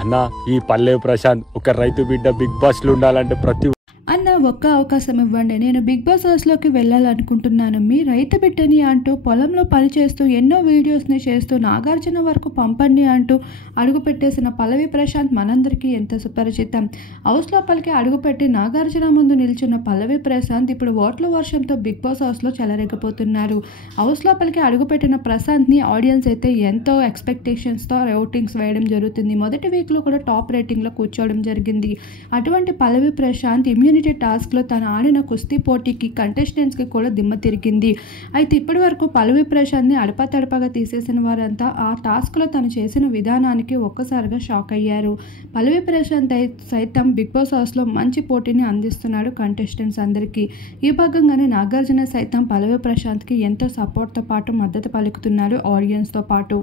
అన్న ఈ పల్లవి ప్రశాంత్ ఒక రైతు బిడ్డ బిగ్ బాస్ లో ఉండాలంటే ప్రతి అన్న ఒక్క అవకాశం ఇవ్వండి, నేను బిగ్ బాస్ హౌస్లోకి వెళ్ళాలనుకుంటున్నాను. మీ రైతు బిడ్డని అంటూ పొలంలో పనిచేస్తూ ఎన్నో వీడియోస్ని చేస్తూ నాగార్జున వరకు పంపండి అంటూ అడుగుపెట్టేసిన పల్లవి ప్రశాంత్ మనందరికీ ఎంత సుపరిచితం. హౌస్ లోపలికి అడుగుపెట్టి నాగార్జున ముందు నిల్చున్న పల్లవి ప్రశాంత్ ఇప్పుడు ఓట్ల వర్షంతో బిగ్ బాస్ హౌస్లో చెలరేగిపోతున్నారు. హౌస్ లోపలికి అడుగుపెట్టిన ప్రశాంత్ని ఆడియన్స్ అయితే ఎంతో ఎక్స్పెక్టేషన్స్తో ఓటింగ్స్ వేయడం జరుగుతుంది. మొదటి వీక్లో కూడా టాప్ రేటింగ్లో కూర్చోవడం జరిగింది. అటువంటి పల్లవి ప్రశాంత్ ఇమ్యూనిటీ టాస్క్లో తను ఆడిన కుస్తీ పోటీకి కంటెస్టెంట్స్కి కూడా దిమ్మ తిరిగింది. అయితే ఇప్పటి వరకు పల్లవి ప్రశాంత్ని అడపాతడపగా తీసేసిన వారంతా ఆ టాస్క్లో తను చేసిన విధానానికి ఒక్కసారిగా షాక్ అయ్యారు. పల్లవి ప్రశాంత్ సైతం బిగ్ బాస్ హౌస్లో మంచి పోటీని అందిస్తున్నాడు కంటెస్టెంట్స్ అందరికీ. ఈ భాగంగానే నాగార్జున సైతం పల్లవి ప్రశాంత్కి ఎంతో సపోర్ట్తో పాటు మద్దతు పలుకుతున్నారు ఆడియన్స్తో పాటు.